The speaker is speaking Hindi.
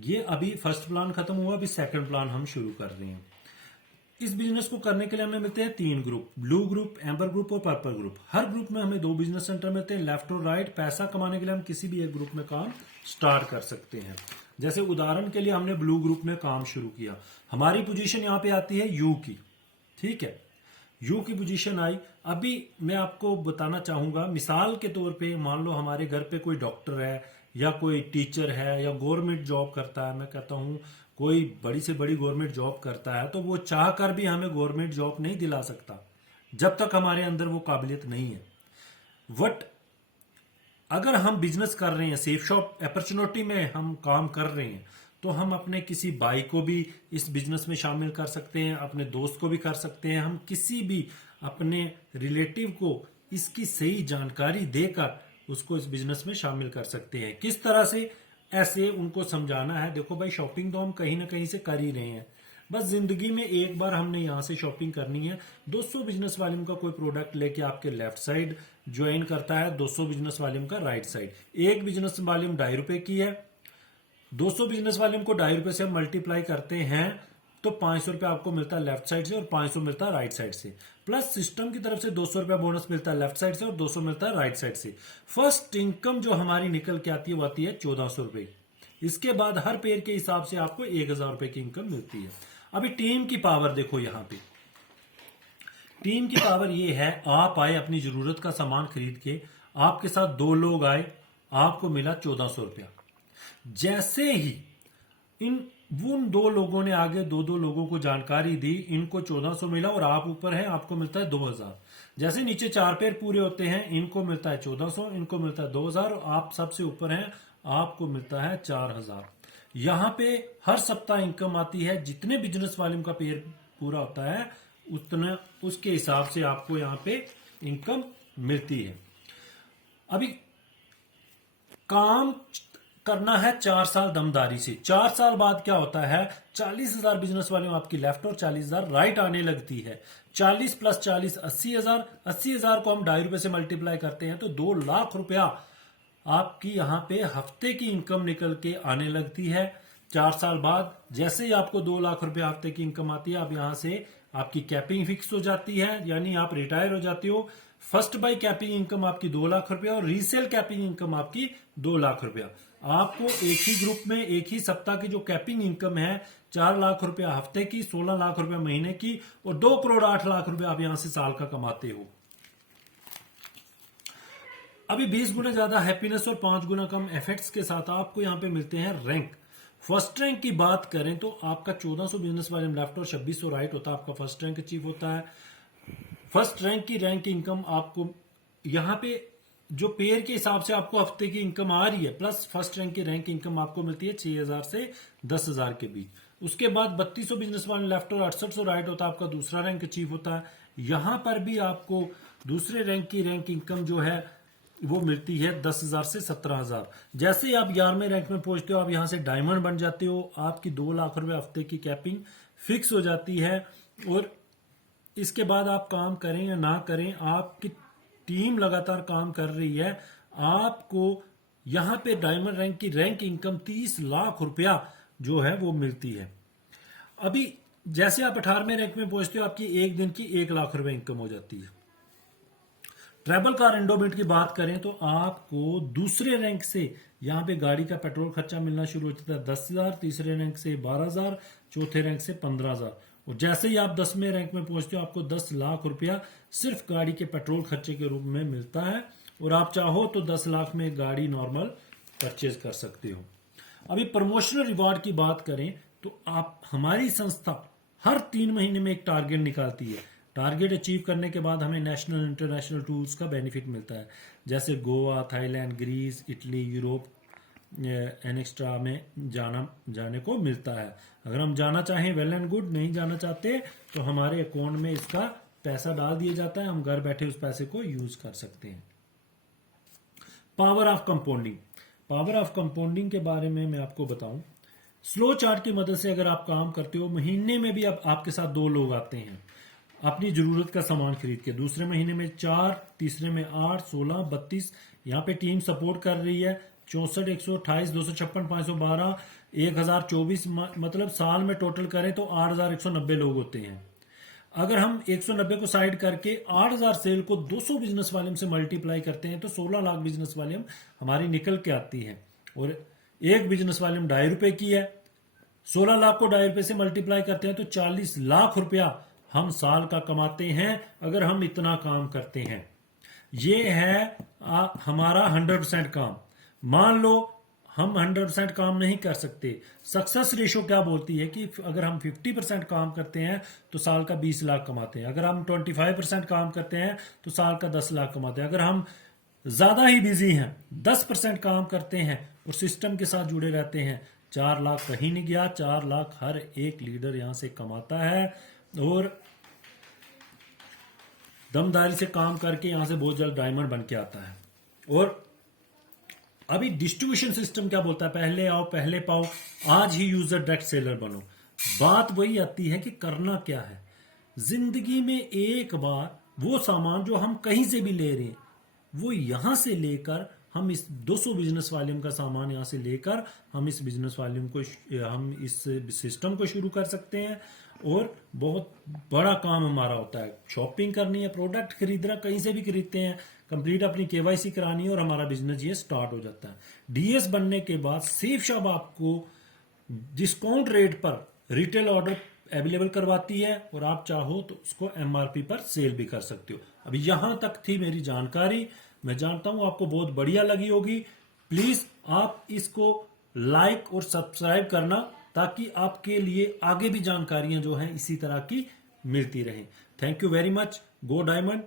ये अभी फर्स्ट प्लान खत्म हुआ, अभी सेकंड प्लान हम शुरू कर रहे हैं। इस बिजनेस को करने के लिए हमें मिलते हैं 3 group, blue group, amber group और पर्पल ग्रुप। हर ग्रुप में हमें 2 बिजनेस सेंटर मिलते हैं, लेफ्ट और राइट। पैसा कमाने के लिए हम किसी भी एक ग्रुप में काम स्टार्ट कर सकते हैं। जैसे उदाहरण के लिए हमने ब्लू ग्रुप में काम शुरू किया, हमारी पोजीशन यहाँ पे आती है यू की, ठीक है, यू की पोजीशन आई। अभी मैं आपको बताना चाहूंगा, मिसाल के तौर पे मान लो हमारे घर पे कोई डॉक्टर है या कोई टीचर है या गवर्नमेंट जॉब करता है, मैं कहता हूं कोई बड़ी से बड़ी गवर्नमेंट जॉब करता है, तो वो चाह कर भी हमें गवर्नमेंट जॉब नहीं दिला सकता जब तक हमारे अंदर वो काबिलियत नहीं है। वट अगर हम बिजनेस कर रहे हैं, सेफ शॉप अपॉर्चुनिटी में हम काम कर रहे हैं, तो हम अपने किसी भाई को भी इस बिजनेस में शामिल कर सकते हैं, अपने दोस्त को भी कर सकते हैं, हम किसी भी अपने रिलेटिव को इसकी सही जानकारी देकर उसको इस बिजनेस में शामिल कर सकते हैं। किस तरह से, ऐसे उनको समझाना है, देखो भाई शॉपिंग तो हम कहीं ना कहीं से कर ही रहे हैं, बस जिंदगी में एक बार हमने यहां से शॉपिंग करनी है। 200 बिजनेस वालों का कोई प्रोडक्ट लेके आपके लेफ्ट साइड ज्वाइन करता है, 200 बिजनेस वालों का राइट साइड। एक बिजनेस वाल्यूम ₹2.5 की है, 200 बिजनेस वाल्यूम को ₹2.5 से हम मल्टीप्लाई करते हैं तो ₹500 आपको मिलता है लेफ्ट साइड से और 500 मिलता है राइट साइड से। प्लस सिस्टम की तरफ से ₹200 बोनस मिलता है लेफ्ट साइड से और 200 मिलता है राइट साइड से। फर्स्ट इनकम जो हमारी निकल के आती है वो आती है ₹1400। इसके बाद हर पेयर के हिसाब से आपको ₹1000 की इनकम मिलती है। अभी टीम की पावर देखो, यहां पे टीम की पावर ये है, आप आए अपनी जरूरत का सामान खरीद के, आपके साथ 2 लोग आए, आपको मिला ₹1400। जैसे ही उन 2 लोगों ने आगे 2 लोगों को जानकारी दी, इनको 1400 मिला और आप ऊपर हैं, आपको मिलता है 2000। जैसे नीचे 4 पेयर पूरे होते हैं, इनको मिलता है 1400, इनको मिलता है 2000 और आप सबसे ऊपर हैं, आपको मिलता है 4000। यहां पे हर सप्ताह इनकम आती है, जितने बिजनेस वालों का पेयर पूरा होता है उतना उसके हिसाब से आपको यहां पे इनकम मिलती है। अभी काम करना है 4 साल दमदारी से। 4 साल बाद क्या होता है, 40,000 बिजनेस वाले आपकी लेफ्ट और 40,000 राइट आने लगती है। 40 प्लस 40 80,000, 80,000 को हम ₹2.5 से मल्टीप्लाई करते हैं तो ₹2,00,000 आपकी यहां पे हफ्ते की इनकम निकल के आने लगती है। 4 साल बाद जैसे ही आपको ₹2,00,000 हफ्ते की इनकम आती है, आप यहां से आपकी कैपिंग फिक्स हो जाती है, यानी आप रिटायर हो जाते हो। फर्स्ट बाय कैपिंग इनकम आपकी ₹2,00,000 और रीसेल कैपिंग इनकम आपकी ₹2,00,000। आपको एक ही ग्रुप में एक ही सप्ताह की जो कैपिंग इनकम है, ₹4,00,000 हफ्ते की, ₹16,00,000 महीने की और ₹2,08,00,000 आप यहां से साल का कमाते हो। अभी 20 गुना ज्यादा हैप्पीनेस और 5 गुना कम एफेक्ट्स के साथ आपको यहां पे मिलते हैं रैंक। फर्स्ट रैंक की बात करें तो आपका 1400 बिजनेस वाले लेफ्ट और 2600 राइट होता है, आपका फर्स्ट रैंक अचीव होता है। फर्स्ट रैंक की रैंक इनकम आपको यहां पे जो पेयर के हिसाब से आपको हफ्ते की इनकम आ रही है, प्लस फर्स्ट रैंक की रैंक इनकम आपको मिलती है 6,000 से 10,000 के बीच। उसके बाद 3200 बिजनेस वाले लेफ्ट और 6800 राइट होता है, आपका दूसरा रैंक अचीव होता है। यहां पर भी आपको दूसरे रैंक की रैंक इनकम जो है वो मिलती है 10,000 से 17,000। जैसे ही आप 11वें रैंक में पहुंचते हो, आप यहां से डायमंड बन जाते हो, आपकी ₹2,00,000 हफ्ते की कैपिंग फिक्स हो जाती है। और इसके बाद आप काम करें या ना करें, आपकी टीम लगातार काम कर रही है, आपको यहां पे डायमंड रैंक की रैंक इनकम ₹30,00,000 जो है वो मिलती है। अभी जैसे आप 18वें रैंक में पहुंचते हो, आपकी एक दिन की ₹1,00,000 इनकम हो जाती है। ट्रैवल कार एंडोमेंट की बात करें तो आपको दूसरे रैंक से यहां पे गाड़ी का पेट्रोल खर्चा मिलना शुरू हो जाता है 10,000, तीसरे रैंक से 12,000, चौथे रैंक से 15,000 और जैसे ही आप 10वें रैंक में पहुंचते हो, आपको ₹10,00,000 सिर्फ गाड़ी के पेट्रोल खर्चे के रूप में मिलता है और आप चाहो तो 10 लाख में गाड़ी नॉर्मल परचेज कर सकते हो। अभी प्रमोशनल रिवार्ड की बात करें तो आप हमारी संस्था हर 3 महीने में एक टारगेट निकालती है। टारगेट अचीव करने के बाद हमें नेशनल इंटरनेशनल टूर्स का बेनिफिट मिलता है, जैसे Goa, Thailand, Greece, Italy, Europe extra में जाने को मिलता है। अगर हम जाना चाहें वेल एंड गुड, नहीं जाना चाहते तो हमारे अकाउंट में इसका पैसा डाल दिया जाता है, हम घर बैठे उस पैसे को यूज कर सकते हैं। Power of compounding, power of compounding के बारे में मैं आपको बताऊं, स्लो चार्ट की मदद से अगर आप काम करते हो, महीने में भी अब आपके साथ 2 लोग आते हैं अपनी जरूरत का सामान खरीद के, दूसरे महीने में 4, तीसरे में 8, 16, 32, यहाँ पे टीम सपोर्ट कर रही है। 64, 128, 256, 512, 1024, मतलब साल में टोटल करें तो 8190 लोग होते हैं। अगर हम 190 को साइड करके 8000 सेल को 200 बिजनेस वॉल्यूम से मल्टीप्लाई करते हैं तो 16 लाख बिजनेस वॉल्यूम हमारी निकल के आती है। और एक बिजनेस वॉल्यूम ₹2.5 की है, 16 लाख को ₹2.5 से मल्टीप्लाई करते हैं तो 40 लाख रुपया हम साल का कमाते हैं अगर हम इतना काम करते हैं। ये है हमारा 100% काम। मान लो हम 100% काम नहीं कर सकते, सक्सेस रेशो क्या बोलती है कि अगर हम 50% काम करते हैं तो साल का 20 लाख कमाते हैं, अगर हम 25% काम करते हैं तो साल का 10 लाख कमाते हैं, अगर हम ज्यादा ही बिजी हैं 10% काम करते हैं और सिस्टम के साथ जुड़े रहते हैं 4 लाख कहीं नहीं गया, 4 लाख हर एक लीडर यहां से कमाता है और दमदारी से काम करके यहां से बहुत जल्द डायमंड बन के आता है। और अभी डिस्ट्रीब्यूशन सिस्टम क्या बोलता है, पहले आओ पहले पाओ, आज ही यूजर डायरेक्ट सेलर बनो। बात वही आती है कि करना क्या है। जिंदगी में एक बार वो सामान जो हम कहीं से भी ले रहे हैं वो यहां से लेकर हम इस 200 बिजनेस वॉल्यूम का सामान यहां से लेकर हम इस बिजनेस वॉल्यूम को हम इस सिस्टम को शुरू कर सकते हैं। और बहुत बड़ा काम हमारा होता है, शॉपिंग करनी है, प्रोडक्ट खरीदना, कहीं से भी खरीदते हैं, कंप्लीट अपनी केवाईसी करानी है और हमारा बिजनेस ये स्टार्ट हो जाता है। डीएस बनने के बाद सेफ शॉप आपको डिस्काउंट रेट पर रिटेल ऑर्डर अवेलेबल करवाती है और आप चाहो तो उसको एमआरपी पर सेल भी कर सकते हो। अभी यहां तक थी मेरी जानकारी, मैं जानता हूं आपको बहुत बढ़िया लगी होगी। प्लीज आप इसको लाइक और सब्सक्राइब करना ताकि आपके लिए आगे भी जानकारियां जो हैं इसी तरह की मिलती रहें। Thank you very much. Go diamond.